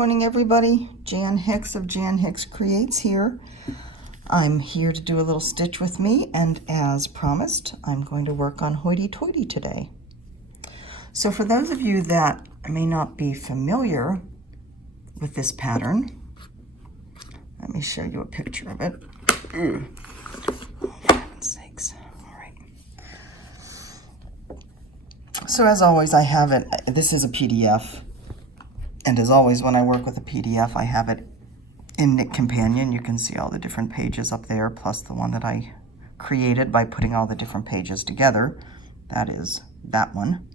Morning everybody, Jan Hicks of Jan Hicks Creates here. I'm here to do a little stitch with me, and as promised, I'm going to work on Hoity Toity today. So for those of you that may not be familiar with this pattern, let me show you a picture of it. Oh, for heaven's sakes. All right. So as always, I have it, this is a PDF. And as always, when I work with a PDF, I have it in Knit Companion. You can see all the different pages up there, plus the one that I created by putting all the different pages together. That is that one.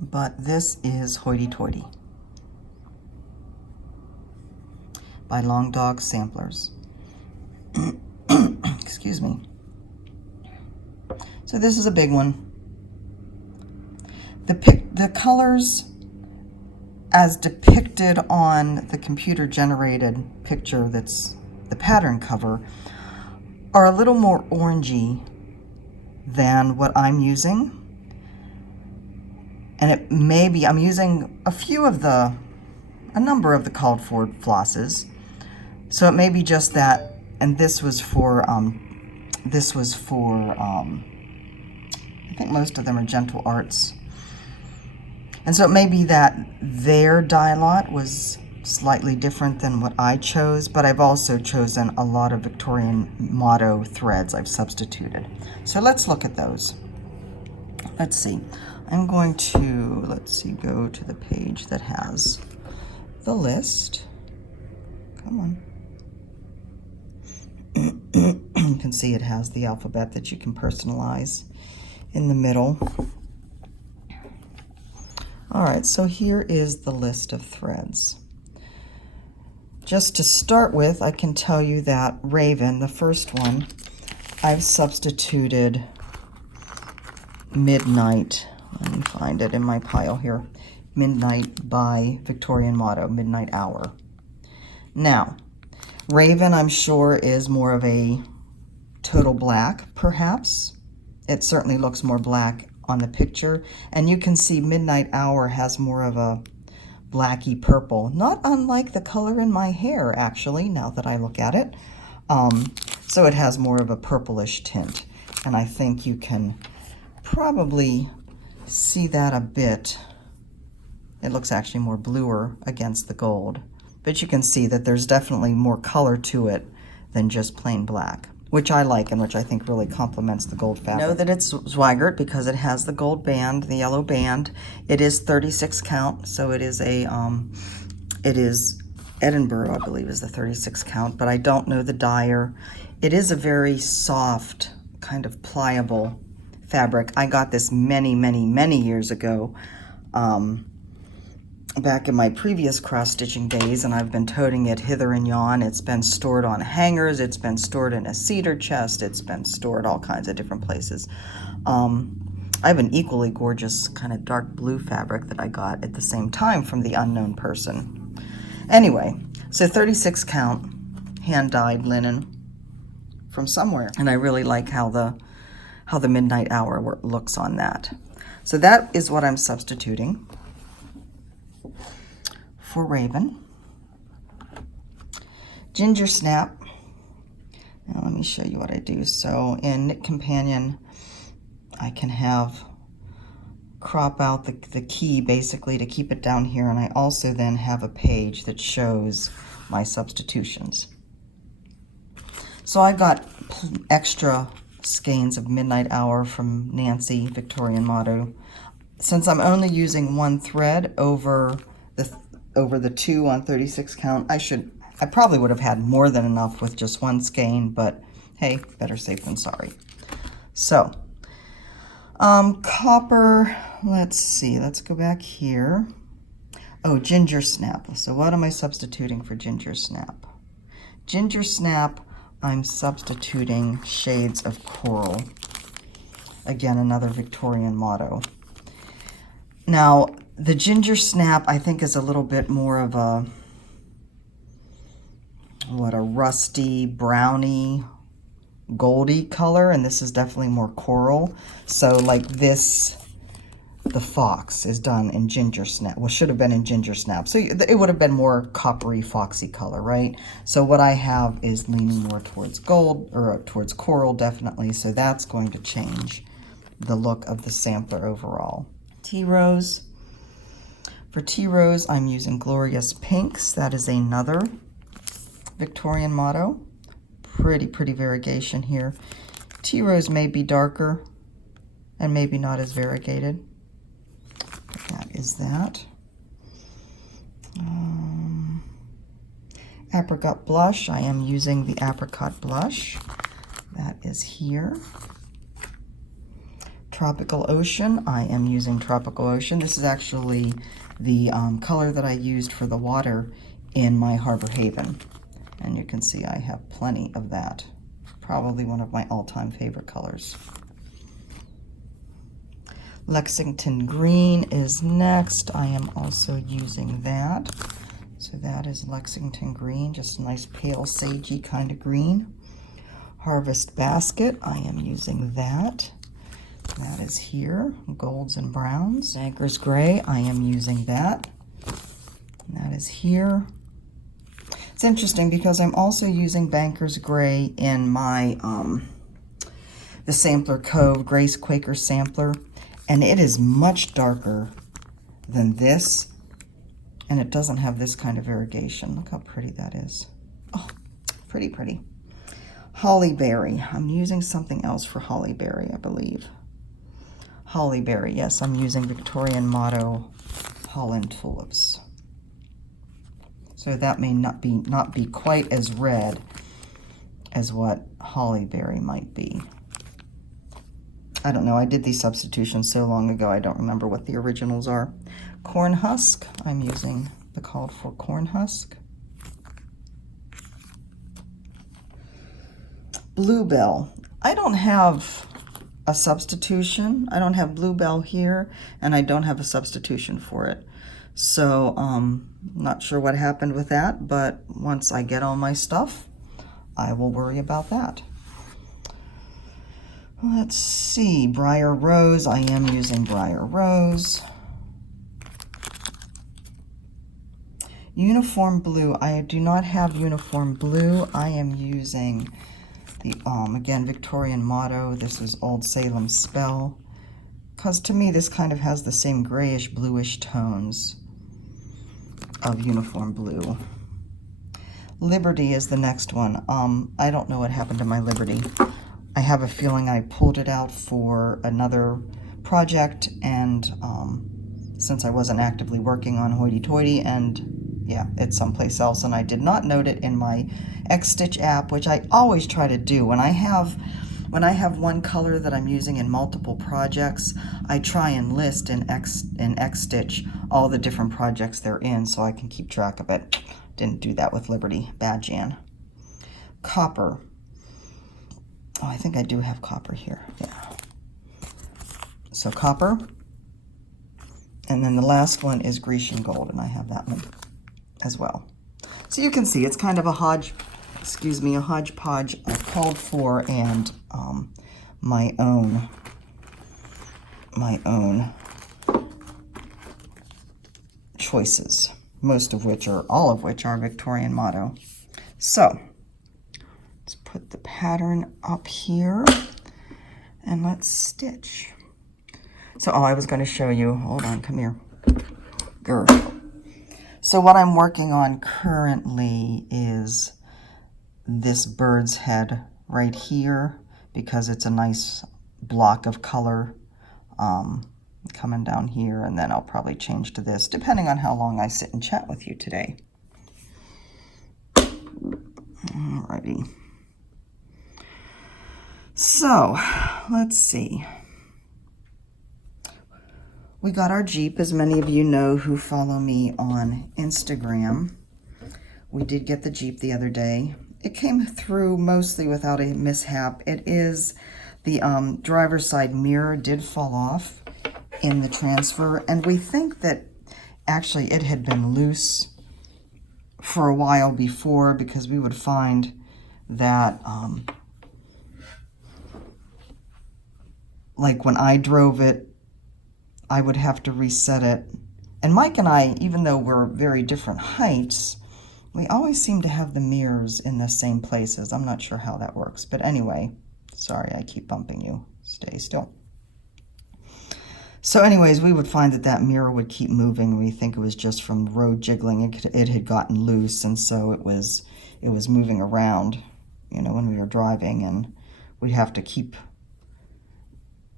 But this is Hoity Toity by Long Dog Samplers. Excuse me. So this is a big one. The colors as depicted on the computer generated picture that's the pattern cover are a little more orangey than what I'm using. And it may be, I'm using a number of the called for flosses. So it may be just that, and this was for, I think most of them are Gentle Arts. And so it may be that their dye lot was slightly different than what I chose, but I've also chosen a lot of Victorian motto threads I've substituted. So let's look at those. Let's see. I'm going to, go to the page that has the list. Come on. You can see it has the alphabet that you can personalize in the middle. All right, so here is the list of threads. Just to start with, I can tell you that Raven, the first one, I've substituted Midnight. Let me find it in my pile here. Midnight by Victorian Motto, Midnight Hour. Now, Raven, I'm sure, is more of a total black, perhaps. It certainly looks more black on the picture, and you can see Midnight Hour has more of a blacky purple, not unlike the color in my hair, actually, now that I look at it. So it has more of a purplish tint, and I think you can probably see that a bit. It looks actually more bluer against the gold, but you can see that there's definitely more color to it than just plain black, which I like and which I think really complements the gold fabric. Know that it's Zweigart because it has the gold band, the yellow band. It is 36 count, so it is Edinburgh, I believe, is the 36 count, but I don't know the dyer. It is a very soft, kind of pliable fabric. I got this many, many, many years ago, back in my previous cross-stitching days, and I've been toting it hither and yon. It's been stored on hangers, it's been stored in a cedar chest, it's been stored all kinds of different places. I have an equally gorgeous kind of dark blue fabric that I got at the same time from the unknown person. Anyway, so 36 count hand-dyed linen from somewhere, and I really like how the Midnight Hour looks on that. So that is what I'm substituting for Raven. Ginger Snap. Now let me show you what I do. So in Knit Companion, I can crop out the key basically to keep it down here, and I also then have a page that shows my substitutions. So I got extra skeins of Midnight Hour from Nancy, Victorian Motto. Since I'm only using one thread over the two on 36 count, I probably would have had more than enough with just one skein, but hey, better safe than sorry. So, copper, let's see, let's go back here. Oh, Ginger Snap. So what am I substituting for Ginger Snap? Ginger Snap, I'm substituting Shades of Coral. Again, another Victorian Motto. Now, the Ginger Snap, I think, is a little bit more of a rusty, browny, goldy color, and this is definitely more coral. So like this the fox is done in ginger snap. Well, should have been in ginger snap. So it would have been more coppery, foxy color, right? So what I have is leaning more towards gold, or towards coral, definitely. So that's going to change the look of the sampler overall. Tea Rose. For Tea Rose, I'm using Glorious Pinks. That is another Victorian motto. Pretty variegation here. Tea Rose may be darker and maybe not as variegated. That is that. Apricot Blush. I am using the Apricot Blush. That is here. Tropical Ocean. I am using Tropical Ocean. This is actually the color that I used for the water in my Harbor Haven. And you can see I have plenty of that. Probably one of my all-time favorite colors. Lexington Green is next. I am also using that. So that is Lexington Green, just a nice pale sagey kind of green. Harvest Basket, I am using that. That is here, golds and browns. Banker's Gray, I am using that. That is here. It's interesting because I'm also using Banker's Gray in my, the Sampler Cove Grace Quaker Sampler. And it is much darker than this, and it doesn't have this kind of variegation. Look how pretty that is. Oh, pretty. Hollyberry. I'm using something else for Hollyberry, I believe. Hollyberry, yes, I'm using Victorian Motto Holland Tulips. So that may not be quite as red as what Hollyberry might be. I don't know, I did these substitutions so long ago, I don't remember what the originals are. Corn Husk, I'm using the called for Corn Husk. Bluebell, I don't have a substitution. I don't have Bluebell here, and I don't have a substitution for it. So, not sure what happened with that, but once I get all my stuff, I will worry about that. Let's see, Briar Rose, I am using Briar Rose. Uniform Blue, I do not have Uniform Blue. I am using the, again, Victorian Motto. This is Old Salem Spell. Because to me, this kind of has the same grayish, bluish tones of Uniform Blue. Liberty is the next one. I don't know what happened to my Liberty. I have a feeling I pulled it out for another project, and since I wasn't actively working on Hoity Toity, and yeah, it's someplace else, and I did not note it in my X-Stitch app, which I always try to do. When I have one color that I'm using in multiple projects, I try and list in X-Stitch all the different projects they're in so I can keep track of it. Didn't do that with Liberty. Bad Jan. Copper. Oh, I think I do have copper here. Yeah. So copper. And then the last one is Grecian Gold, and I have that one as well. So you can see it's kind of a hodgepodge of called for and my own choices, all of which are Victorian Motto. So let's put the pattern up here and let's stitch. So, I was going to show you, hold on, come here. Grr. So what I'm working on currently is this bird's head right here, because it's a nice block of color coming down here, and then I'll probably change to this, depending on how long I sit and chat with you today. Alrighty. So, let's see. We got our Jeep, as many of you know who follow me on Instagram. We did get the Jeep the other day. It came through mostly without a mishap. It is the driver's side mirror did fall off in the transfer, and we think that actually it had been loose for a while before, because we would find that like when I drove it, I would have to reset it. And Mike and I, even though we're very different heights, we always seem to have the mirrors in the same places. I'm not sure how that works. But anyway, sorry, I keep bumping you. Stay still. So anyways, we would find that that mirror would keep moving. We think it was just from road jiggling. It had gotten loose, and so it was moving around, you know, when we were driving, and we'd have to keep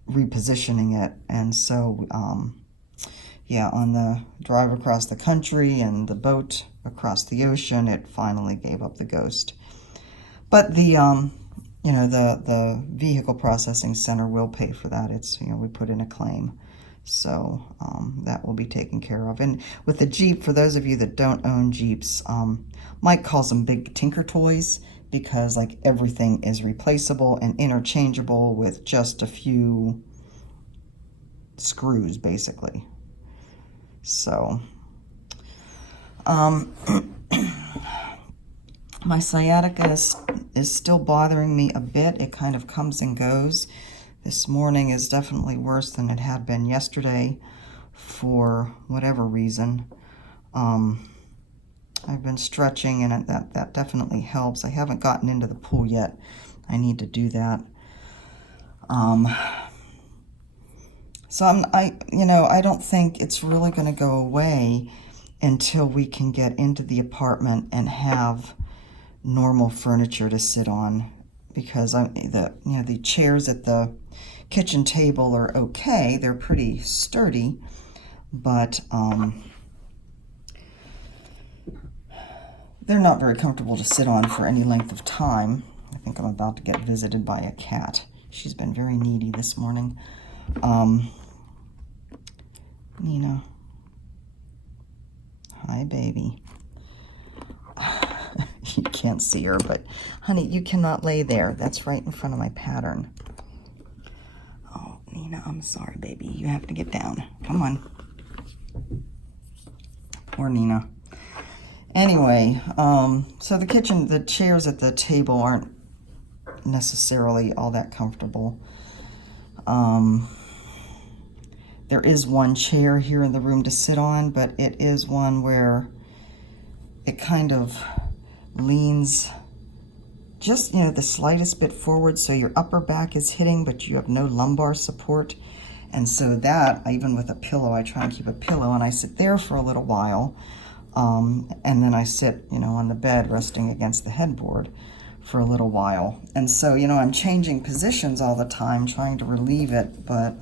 repositioning it. And so, yeah, on the drive across the country and the boat across the ocean, it finally gave up the ghost. But the, you know, the vehicle processing center will pay for that. It's, you know, we put in a claim. So that will be taken care of. And with the Jeep, for those of you that don't own Jeeps, Mike calls them big tinker toys because like everything is replaceable and interchangeable with just a few screws, basically. So my sciatica is still bothering me a bit. It kind of comes and goes. This morning is definitely worse than it had been yesterday for whatever reason. I've been stretching, and that definitely helps. I haven't gotten into the pool yet. I need to do that. So I don't think it's really going to go away until we can get into the apartment and have normal furniture to sit on, because the chairs at the kitchen table are okay. They're pretty sturdy, but they're not very comfortable to sit on for any length of time. I think I'm about to get visited by a cat. She's been very needy this morning. Nina. Hi, baby. You can't see her, but honey, you cannot lay there. That's right in front of my pattern. Oh, Nina, I'm sorry, baby. You have to get down. Come on. Poor Nina. Anyway, so the chairs at the table aren't necessarily all that comfortable. There is one chair here in the room to sit on, but it is one where it kind of leans just, the slightest bit forward, so your upper back is hitting, but you have no lumbar support. And so that, even with a pillow, I try and keep a pillow, and I sit there for a little while, and then I sit, on the bed resting against the headboard for a little while. And so, I'm changing positions all the time, trying to relieve it, but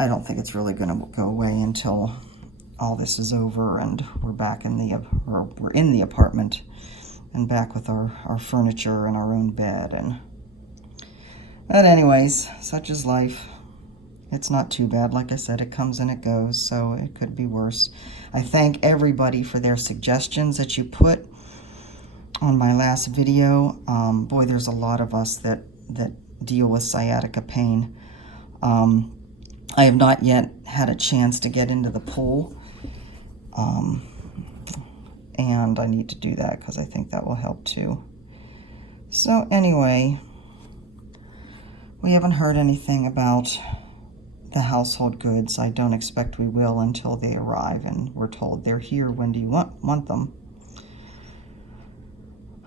I don't think it's really going to go away until all this is over and we're back in the apartment and back with our furniture and our own bed. But anyways, such is life. It's not too bad. Like I said, it comes and it goes, so it could be worse. I thank everybody for their suggestions that you put on my last video. Boy, there's a lot of us that deal with sciatica pain. I have not yet had a chance to get into the pool, and I need to do that because I think that will help too. So anyway, we haven't heard anything about the household goods. I don't expect we will until they arrive and we're told they're here. When do you want them?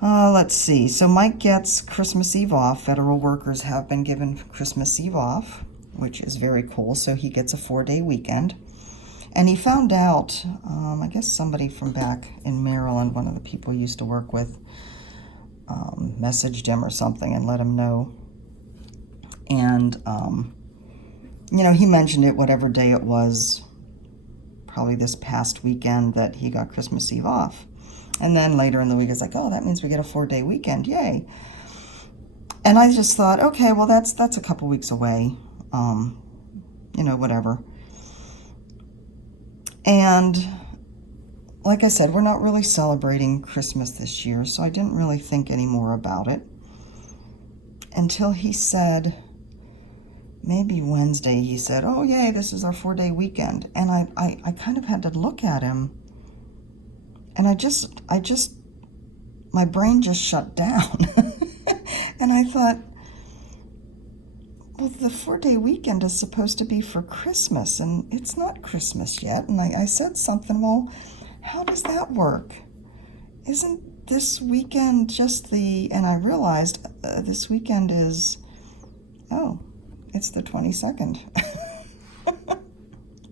Let's see. So Mike gets Christmas Eve off. Federal workers have been given Christmas Eve off, which is very cool. So he gets a 4-day weekend. And he found out, I guess somebody from back in Maryland, one of the people he used to work with, messaged him or something and let him know. And, he mentioned it whatever day it was, probably this past weekend, that he got Christmas Eve off. And then later in the week, it's like, oh, that means we get a 4-day weekend. Yay. And I just thought, okay, well, that's a couple weeks away. Whatever. And like I said, we're not really celebrating Christmas this year, so I didn't really think any more about it until he said, maybe Wednesday, he said, oh, yay, this is our 4-day weekend. And I kind of had to look at him, and my brain just shut down. And I thought, well, the 4-day weekend is supposed to be for Christmas, and it's not Christmas yet. And I said something, well, how does that work? Isn't this weekend just and I realized this weekend is, oh, it's the 22nd.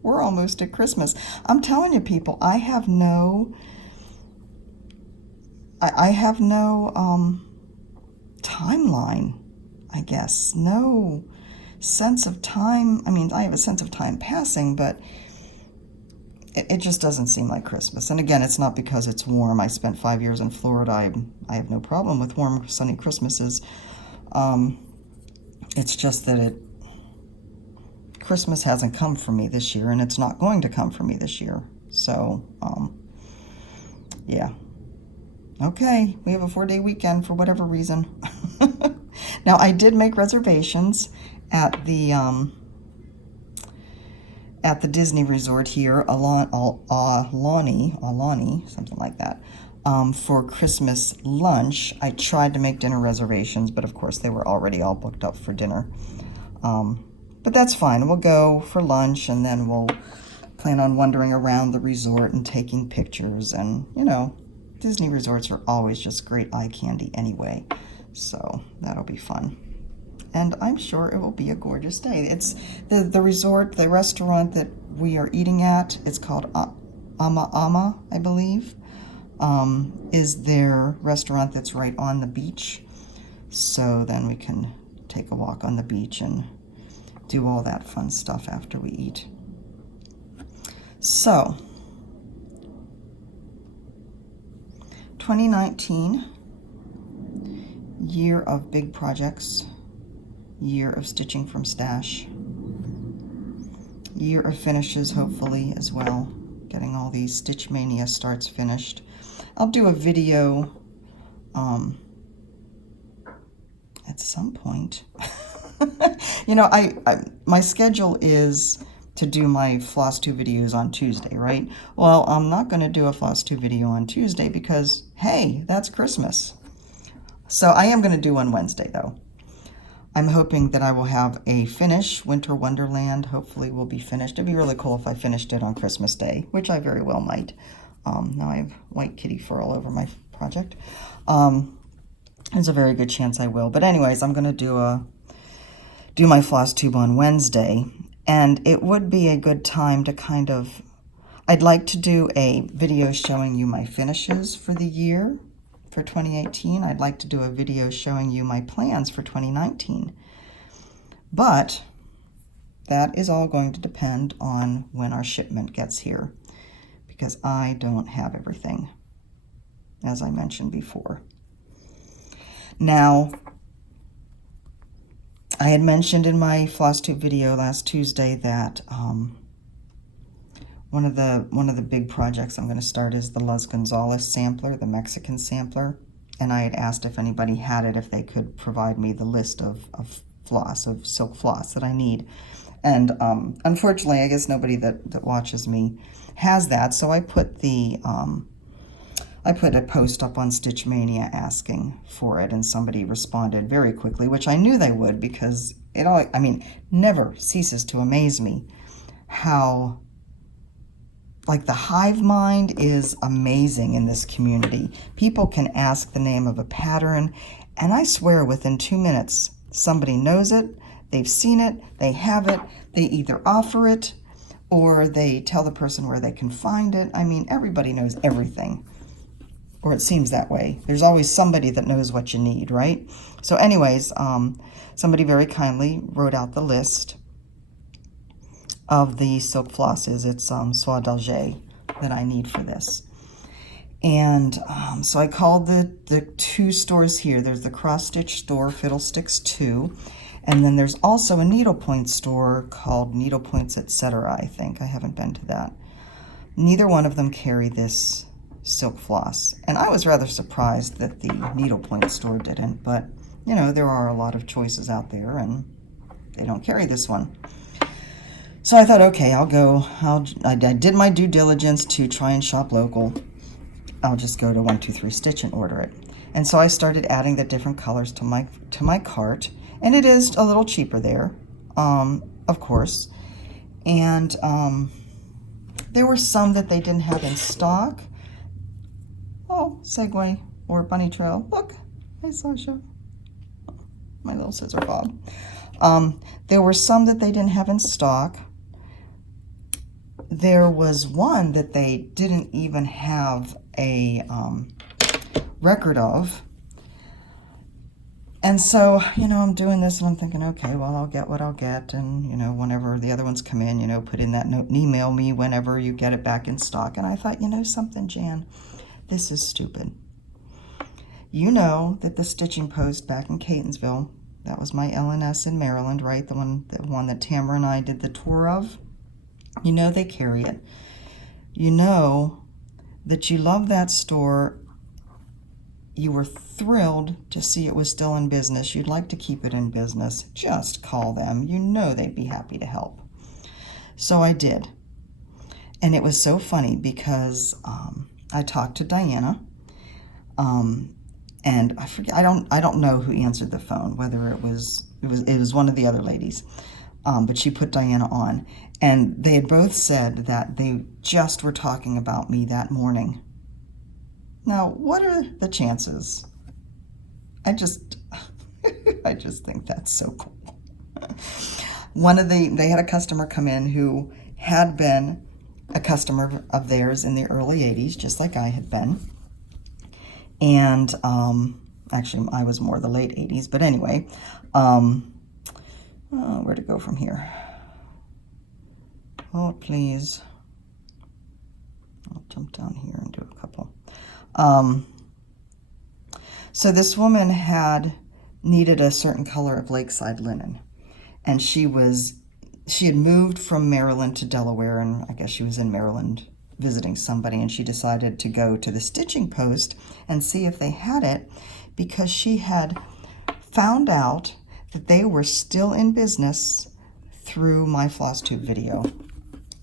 We're almost at Christmas. I'm telling you, people, I have no timeline, I guess. No sense of time. I mean, I have a sense of time passing, but it just doesn't seem like Christmas. And again, it's not because it's warm. I spent 5 years in Florida. I have no problem with warm, sunny Christmases. It's just that Christmas hasn't come for me this year, and it's not going to come for me this year. So, yeah. Okay, we have a 4-day weekend for whatever reason. Now, I did make reservations at the Disney resort here, Alani, something like that, for Christmas lunch. I tried to make dinner reservations, but of course they were already all booked up for dinner. But that's fine. We'll go for lunch, and then we'll plan on wandering around the resort and taking pictures. And, you know, Disney resorts are always just great eye candy anyway. So that'll be fun. And I'm sure it will be a gorgeous day. It's the resort, the restaurant that we are eating at, it's called Ama Ama, I believe, is their restaurant that's right on the beach. So then we can take a walk on the beach and do all that fun stuff after we eat. So, 2019, year of big projects, year of stitching from stash, year of finishes hopefully as well, getting all these Stitch Mania starts finished. I'll do a video at some point. You know, my schedule is to do my Floss 2 videos on Tuesday, right? Well, I'm not going to do a Floss 2 video on Tuesday because, hey, that's Christmas. So I am going to do one Wednesday, though. I'm hoping that I will have a finish. Winter Wonderland hopefully will be finished. It'd be really cool if I finished it on Christmas Day, which I very well might. Now I have white kitty fur all over my project. There's a very good chance I will. But anyways, I'm going to do my floss tube on Wednesday, and it would be a good time to kind of, I'd like to do a video showing you my finishes for the year for 2018. I'd like to do a video showing you my plans for 2019. But that is all going to depend on when our shipment gets here, because I don't have everything, as I mentioned before. Now, I had mentioned in my floss tube video last Tuesday that one of the big projects I'm going to start is the Las Gonzales sampler, the Mexican sampler. And I had asked if anybody had it, if they could provide me the list of silk floss that I need. And unfortunately, I guess nobody that watches me has that. So I put a post up on Stitch Mania asking for it, and somebody responded very quickly, which I knew they would, because never ceases to amaze me how, like, the hive mind is amazing in this community. People can ask the name of a pattern, and I swear within 2 minutes, somebody knows it, they've seen it, they have it, they either offer it, or they tell the person where they can find it. I mean, everybody knows everything. Or it seems that way. There's always somebody that knows what you need, right? So anyways, somebody very kindly wrote out the list of the silk flosses. It's Soie d'Alger that I need for this. And so I called the two stores here. There's the Cross Stitch store, Fiddlesticks 2. And then there's also a needlepoint store called Needlepoints, etc., I think. I haven't been to that. Neither one of them carry this silk floss, and I was rather surprised that the needlepoint store didn't, but you know, there are a lot of choices out there and they don't carry this one. So I thought, okay, I did my due diligence to try and shop local. I'll just go to 123 Stitch and order it. And so I started adding the different colors to my cart, And it is a little cheaper there, of course. And there were some that they didn't have in stock. Oh, Segway or Bunny Trail. Look, hey Sasha, my little scissor fob. There were some that they didn't have in stock. There was one that they didn't even have a record of. And so, you know, I'm doing this and I'm thinking, okay, well, I'll get what I'll get. And, you know, whenever the other ones come in, you know, put in that note and email me whenever you get it back in stock. And I thought, you know something, Jan, this is stupid. You know that the Stitching Post back in Catonsville, that was my LNS in Maryland, right? The one that Tamara and I did the tour of. You know they carry it. You know that you love that store. You were thrilled to see it was still in business. You'd like to keep it in business. Just call them. You know they'd be happy to help. So I did. And it was so funny because I talked to Diana. And I forget, I don't know who answered the phone, whether it was one of the other ladies. But she put Diana on. And they had both said that they just were talking about me that morning. Now, what are the chances? I just think that's so cool. They had a customer come in who had been a customer of theirs in the early 80s, just like I had been. And actually, I was more the late 80s, but anyway, where to go from here? Oh, please. I'll jump down here and do a couple. So this woman had needed a certain color of lakeside linen, and she had moved from Maryland to Delaware, and I guess she was in Maryland visiting somebody, and she decided to go to the Stitching Post and see if they had it, because she had found out that they were still in business through my floss tube video.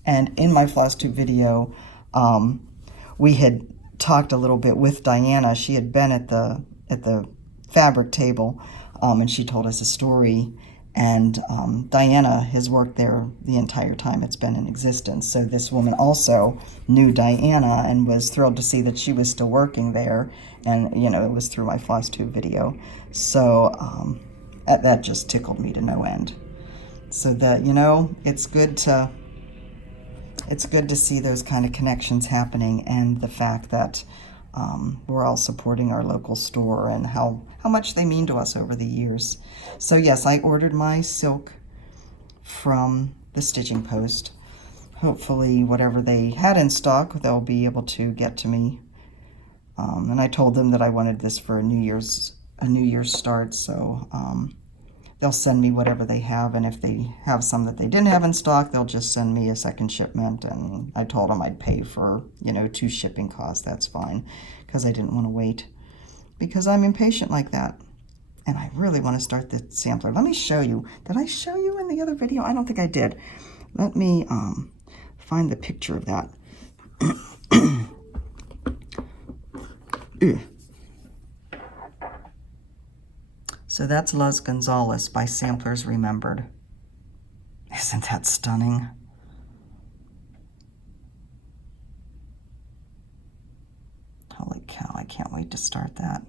And in my floss tube video, we had talked a little bit with Diana. She had been at the fabric table, and she told us a story. And Diana has worked there the entire time it's been in existence. So this woman also knew Diana and was thrilled to see that she was still working there. And, you know, it was through my floss tube video. So that just tickled me to no end. So that, you know, it's good to see those kind of connections happening, and the fact that we're all supporting our local store and how much they mean to us over the years. So yes, I ordered my silk from the Stitching Post. Hopefully whatever they had in stock, they'll be able to get to me. And I told them that I wanted this for a New Year's start, so they'll send me whatever they have, and if they have some that they didn't have in stock, they'll just send me a second shipment. And I told them I'd pay for, you know, 2 shipping costs. That's fine, because I didn't want to wait, because I'm impatient like that. And I really want to start the sampler. Let me show you. Did I show you in the other video? I don't think I did. Let me find the picture of that. So that's Luz Gonzalez by Samplers Remembered. Isn't that stunning? Holy cow, I can't wait to start that.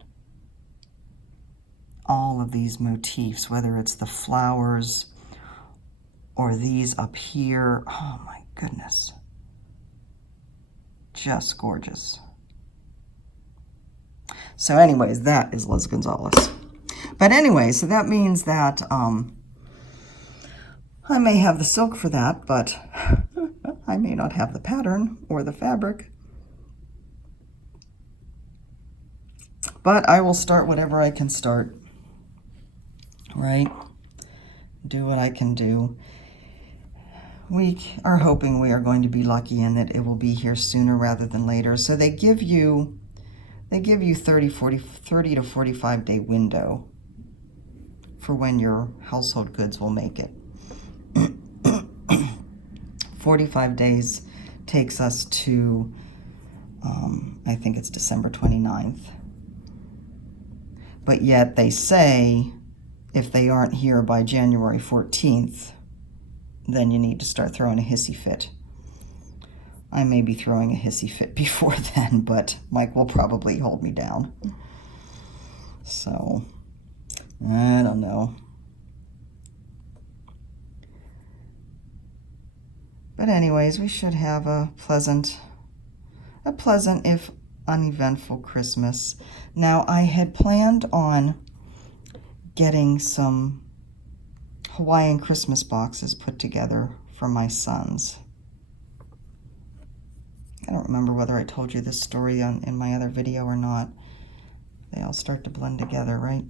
All of these motifs, whether it's the flowers or these up here, oh my goodness. Just gorgeous. So anyways, that is Luz Gonzalez. But anyway, so that means that I may have the silk for that, but I may not have the pattern or the fabric. But I will start whatever I can start, right? Do what I can do. We are hoping we are going to be lucky and that it will be here sooner rather than later. So they give you 30 to 45 day window for when your household goods will make it. 45 days takes us to, I think it's December 29th. But yet they say if they aren't here by January 14th, then you need to start throwing a hissy fit. I may be throwing a hissy fit before then, but Mike will probably hold me down. So, I don't know. But anyways, we should have a pleasant if uneventful Christmas. Now, I had planned on getting some Hawaiian Christmas boxes put together for my sons. I don't remember whether I told you this story in my other video or not. They all start to blend together, right?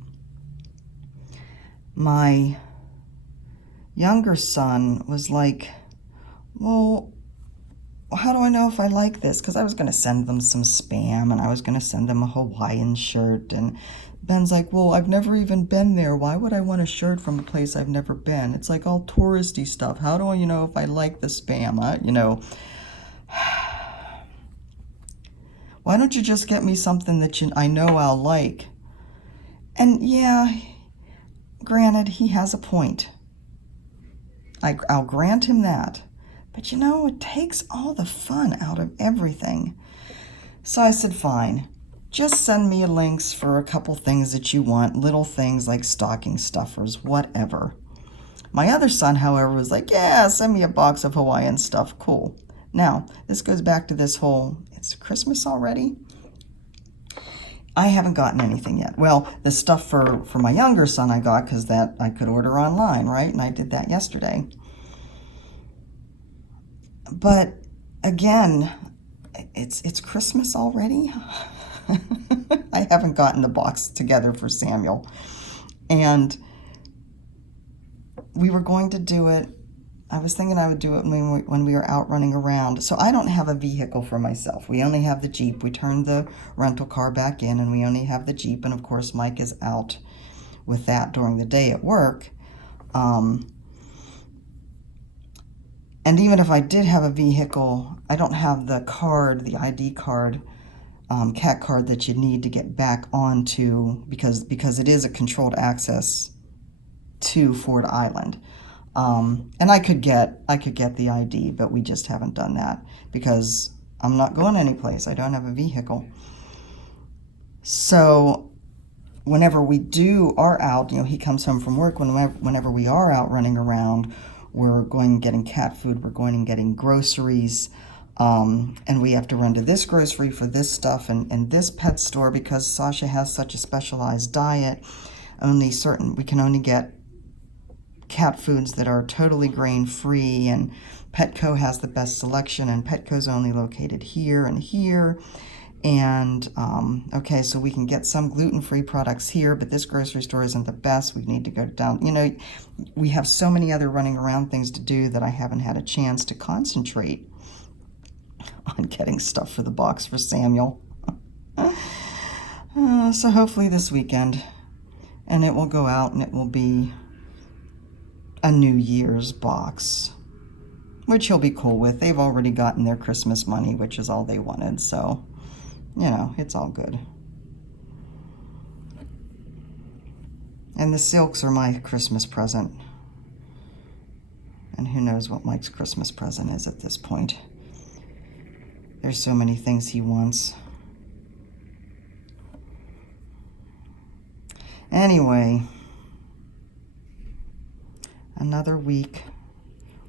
My younger son was like, well, how do I know if I like this? Because I was going to send them some Spam, and I was going to send them a Hawaiian shirt. And Ben's like, well, I've never even been there. Why would I want a shirt from a place I've never been? It's like all touristy stuff. How do I know if I like the Spam? You know, why don't you just get me something that I know I'll like? And yeah, granted, he has a point. I'll grant him that. But you know, it takes all the fun out of everything. So I said, fine, just send me links for a couple things that you want, little things like stocking stuffers, whatever. My other son, however, was like, yeah, send me a box of Hawaiian stuff, cool. Now, this goes back to this whole, it's Christmas already? I haven't gotten anything yet. Well, the stuff for my younger son I got because that I could order online, right? And I did that yesterday. But again, it's Christmas already. I haven't gotten the box together for Samuel. And we were going to do it. I was thinking I would do it when we were out running around. So I don't have a vehicle for myself. We only have the Jeep. We turned the rental car back in, and we only have the Jeep. And of course, Mike is out with that during the day at work. And even if I did have a vehicle, I don't have the card, the ID card, CAT card that you need to get back onto, because it is a controlled access to Ford Island. And I could get the ID, but we just haven't done that because I'm not going anyplace. I don't have a vehicle. So whenever we are out, you know, he comes home from work, whenever we are out running around, we're going and getting cat food, we're going and getting groceries, and we have to run to this grocery for this stuff and this pet store because Sasha has such a specialized diet. We can only get cat foods that are totally grain-free, and Petco has the best selection, and Petco's only located here and here. And okay, so we can get some gluten-free products here, but this grocery store isn't the best. We need to go down. You know, we have so many other running around things to do that I haven't had a chance to concentrate on getting stuff for the box for Samuel. So hopefully this weekend, and it will go out, and it will be a New Year's box, which he'll be cool with. They've already gotten their Christmas money, which is all they wanted, so you know, it's all good. And the silks are my Christmas present. And who knows what Mike's Christmas present is at this point. There's so many things he wants. Anyway, another week.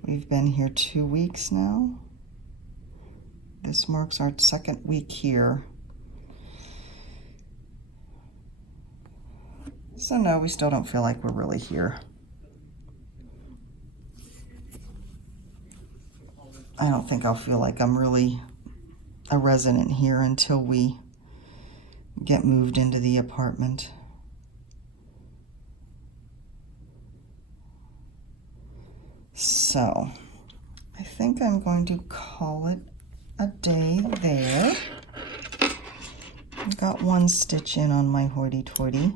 We've been here 2 weeks now. This marks our second week here. So no, we still don't feel like we're really here. I don't think I'll feel like I'm really a resident here until we get moved into the apartment. So I think I'm going to call it a day there. I've got one stitch in on my Hoity Toity.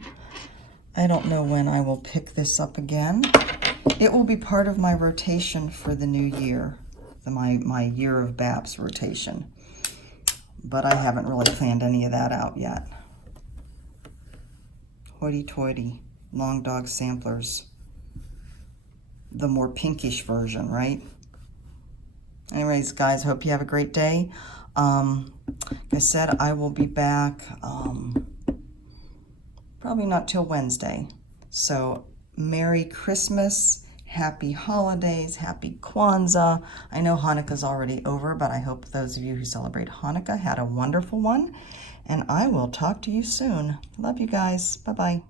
I don't know when I will pick this up again. It will be part of my rotation for the new year, my year of Babs rotation. But I haven't really planned any of that out yet. Hoity Toity. Long Dog Samplers. The more pinkish version, right? Anyways, guys, hope you have a great day. Like I said, I will be back probably not till Wednesday. So Merry Christmas, Happy Holidays, Happy Kwanzaa. I know Hanukkah's already over, but I hope those of you who celebrate Hanukkah had a wonderful one. And I will talk to you soon. Love you guys. Bye-bye.